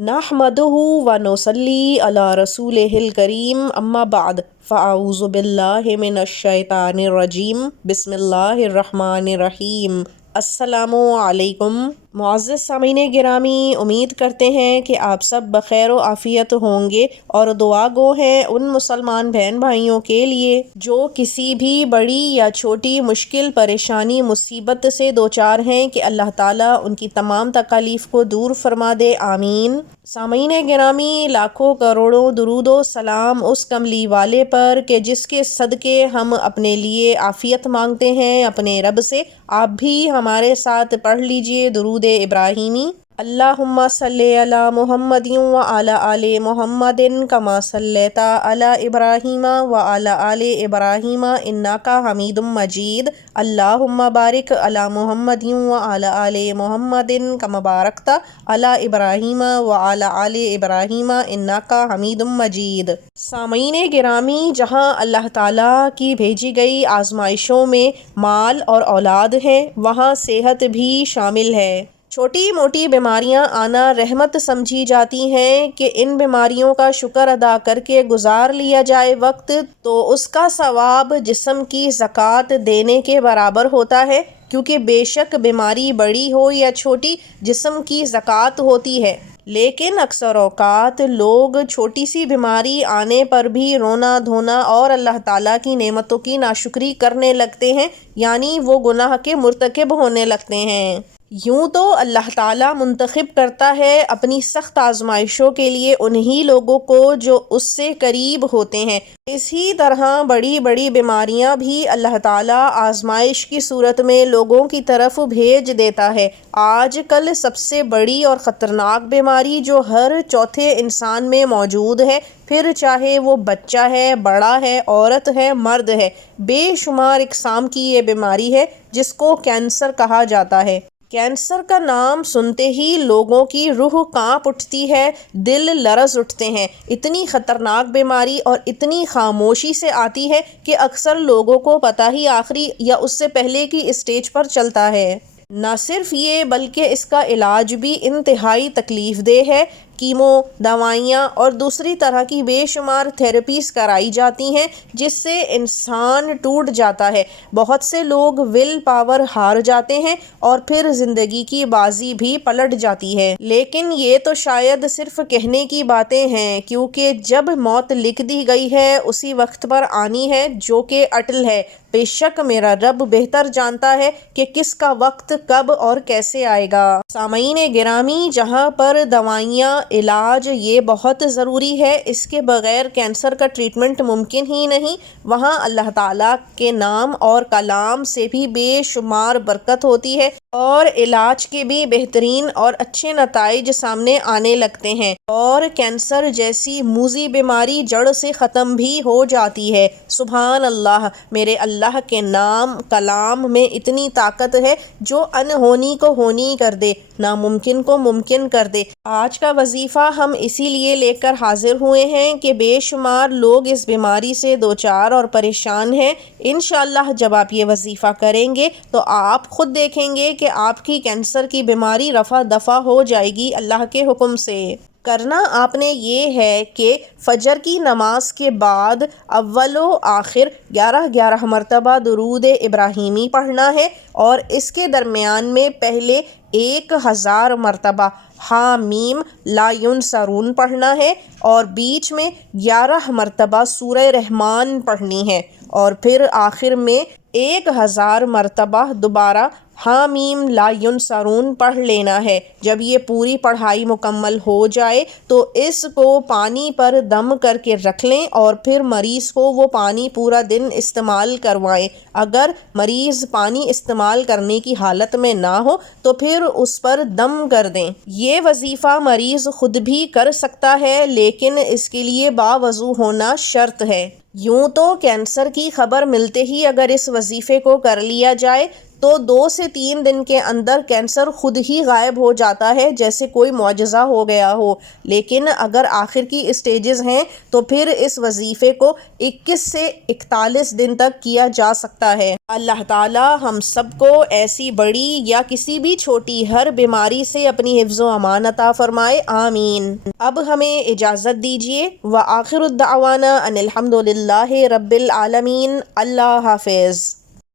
नहमदुहु व नुसल्ली अला रसूलिहिल करीम अम्मा बाद फ़अऊज़ु बिल्लाहि मिनश शैतानिर रजीम बिस्मिल्लाहिर रहमानिर रहीम। अस्सलामु अलैकुम। मुअज़्ज़ज़ सामीन गिरामी, उम्मीद करते हैं कि आप सब बख़ैर व आफ़ियत होंगे और दुआ गो हैं उन मुसलमान बहन भाइयों के लिए जो किसी भी बड़ी या छोटी मुश्किल परेशानी मुसीबत से दो चार हैं कि अल्लाह ताला उनकी तमाम तकालीफ़ को दूर फरमा दे, आमीन। सामीन गिरामी, लाखों करोड़ों दुरूदो सलाम उस कमली वाले पर कि जिसके सदक़े हम अपने लिए आफ़ियत मांगते हैं अपने रब से। आप भी हमारे साथ पढ़ लीजिए दुरूद इब्राहीमी। अल्लाहुम्मा सल्ले अला मुहम्मदिन व अला आले मुहम्मदिन कमा सल्लैता अला इब्राहीमा व अला आले इब्राहीमा इन्नका हमीदुम मजीद। अल्लाहुम्मा बारिक अला मुहम्मदिन व अला आले मुहम्मदिन कमा बारकता अला इब्राहीमा व अला आले इब्राहीमा इन्नका हमीदुम मजीद। सामीन गिरामी, जहाँ अल्लाह ताला की भेजी गई आजमाइशों में माल और औलाद है, वहाँ सेहत भी शामिल है। छोटी मोटी बीमारियां आना रहमत समझी जाती हैं कि इन बीमारियों का शुक्र अदा करके गुजार लिया जाए वक्त, तो उसका सवाब जिस्म की ज़कात देने के बराबर होता है, क्योंकि बेशक बीमारी बड़ी हो या छोटी जिस्म की ज़कात होती है। लेकिन अक्सर औकात लोग छोटी सी बीमारी आने पर भी रोना धोना और अल्लाह ताला की नेमतों की नाशुक्री करने लगते हैं, यानी वो गुनाह के मुर्तकिब होने लगते हैं। यूँ तो अल्लाह ताला मुंतखब करता है अपनी सख्त आजमाइशों के लिए उन्हीं लोगों को जो उससे करीब होते हैं। इसी तरह बड़ी बड़ी बीमारियां भी अल्लाह ताला आजमाइश की सूरत में लोगों की तरफ भेज देता है। आजकल सबसे बड़ी और ख़तरनाक बीमारी जो हर चौथे इंसान में मौजूद है, फिर चाहे वो बच्चा है, बड़ा है, औरत है, मर्द है, बेशुमार इकसाम की ये बीमारी है जिसको कैंसर कहा जाता है। कैंसर का नाम सुनते ही लोगों की रूह कांप उठती है, दिल लरज़ उठते हैं। इतनी ख़तरनाक बीमारी और इतनी खामोशी से आती है कि अक्सर लोगों को पता ही आखिरी या उससे पहले की स्टेज पर चलता है। न सिर्फ ये बल्कि इसका इलाज भी इंतहाई तकलीफ़ दे है। कीमो दवाइयाँ और दूसरी तरह की बेशुमार थेरेपीज़ कराई जाती हैं जिससे इंसान टूट जाता है। बहुत से लोग विल पावर हार जाते हैं और फिर ज़िंदगी की बाजी भी पलट जाती है। लेकिन ये तो शायद सिर्फ कहने की बातें हैं, क्योंकि जब मौत लिख दी गई है उसी वक्त पर आनी है, जो कि अटल है। बेशक मेरा रब बेहतर जानता है कि किसका वक्त कब और कैसे आएगा। सामीन गिरामी, जहाँ पर दवाइयाँ इलाज ये बहुत ज़रूरी है, इसके बग़ैर कैंसर का ट्रीटमेंट मुमकिन ही नहीं, वहाँ अल्लाह ताला के नाम और कलाम से भी बेशुमार बरकत होती है और इलाज के भी बेहतरीन और अच्छे नताइज सामने आने लगते हैं और कैंसर जैसी मूज़ी बीमारी जड़ से ख़त्म भी हो जाती है। सुभान अल्लाह, मेरे अल्लाह के नाम कलाम में इतनी ताकत है जो अनहोनी को होनी कर दे, नामुमकिन को मुमकिन कर दे। आज का वजीफ़ा हम इसीलिए लेकर हाजिर हुए हैं कि बेशुमार लोग इस बीमारी से दो चार और परेशान हैं। इंशाअल्लाह जब आप ये वजीफ़ा करेंगे तो आप खुद देखेंगे कि आपकी कैंसर की बीमारी रफ़ा दफ़ा हो जाएगी अल्लाह के हुक्म से। करना आपने ये है कि फ़जर की नमाज के बाद अव्वलो आखिर 11-11 मरतबा दुरूद इब्राहीमी पढ़ना है और इसके दरमियान में पहले 1000 मरतबा हामीम ला युनसरून पढ़ना है और बीच में 11 मरतबा सूरह रहमान पढ़नी है और फिर आखिर में 1000 मरतबा दोबारा हामीम ला युनसरून पढ़ लेना है। जब ये पूरी पढ़ाई मुकम्मल हो जाए तो इसको पानी पर दम करके रख लें और फिर मरीज़ को वो पानी पूरा दिन इस्तेमाल करवाएं। अगर मरीज़ पानी इस्तेमाल करने की हालत में ना हो तो फिर उस पर दम कर दें। ये वजीफ़ा मरीज़ खुद भी कर सकता है, लेकिन इसके लिए बावज़ू होना शर्त है। यूँ तो कैंसर की खबर मिलते ही अगर इस वजीफ़े को कर लिया जाए تو 2 سے 3 دن کے اندر کینسر خود ہی غائب ہو جاتا ہے، جیسے کوئی معجزہ ہو گیا ہو۔ لیکن اگر آخر کی اسٹیجز ہیں تو پھر اس وظیفے کو 21 سے 41 دن تک کیا جا سکتا ہے۔ اللہ تعالی ہم سب کو ایسی بڑی یا کسی بھی چھوٹی ہر بیماری سے اپنی حفظ و امان عطا فرمائے، آمین۔ اب ہمیں اجازت دیجیے، وآخر الدعوانا ان الحمد للہ رب العالمین۔ اللہ حافظ۔